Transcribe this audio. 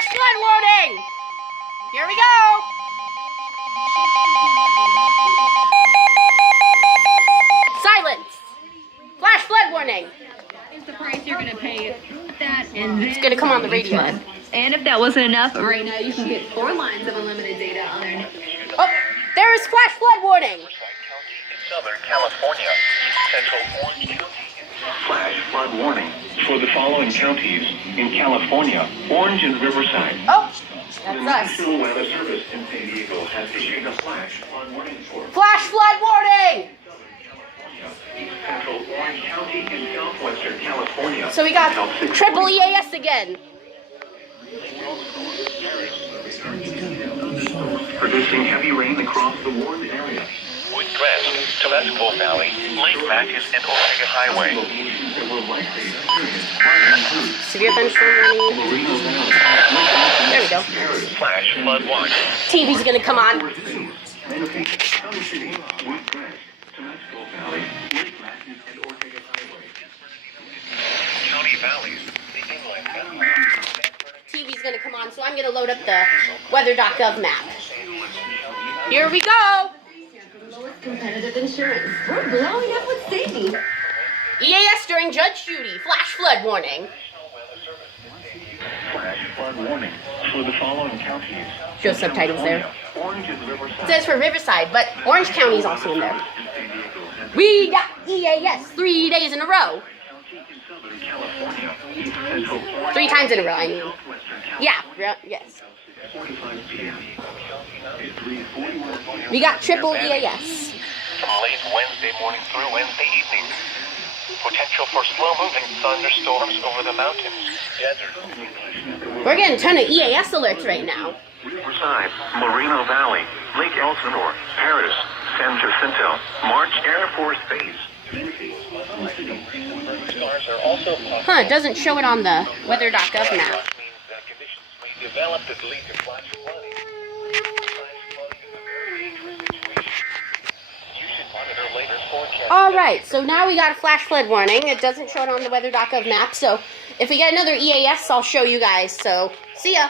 Flash flood warning! Here we go! Silence! Flash flood warning! Here's the price you're going to pay. That and It's going to come on the radio. And if that wasn't enough, right now you can get 4 lines of unlimited data on there. Oh, there is flash flood warning! Southern California, Central Orange County. Flash flood warning for the following counties in California: Orange and Riverside. Oh, that's us. National Weather Service in San Diego has issued a flash flood warning for Flash flood warning! Central Orange County in southwestern California. So we got triple EAS again. Producing heavy rain across the warned area. Woodcrest, Telesco Valley, Lake Bacchus, and Omega Highway. Severe thunderstorm warning. There we go. Flash flood warning. TV's gonna come on. County valleys, the inland. TV's gonna come on, so I'm gonna load up the weather.gov map. Here we go! Lowest competitive insurance. We're blowing up with safety. EAS during Judge Judy. Flash flood warning. Flash flood warning for the following counties. Show subtitles there. Orange and Riverside. It says for Riverside, but Orange County is also in there. We got EAS 3 days in a row. 3 times in a row, I mean. Yeah, yes. We got triple EAS. From late Wednesday morning through Wednesday evening. Potential for slow-moving thunderstorms over the mountains. Desert. We're getting a ton of EAS alerts right now. Riverside, Moreno Valley, Lake Elsinore, Paris, San Jacinto, March Air Force Base. Stars are also possible. Huh, it doesn't show it on the weather.gov map. Means that conditions may develop that lead to flash flooding. Flash flooding is a very dangerous situation. You should monitor later forecasts. Alright, so now we got a flash flood warning. It doesn't show it on the weather.gov map, so if we get another EAS, I'll show you guys. So, see ya!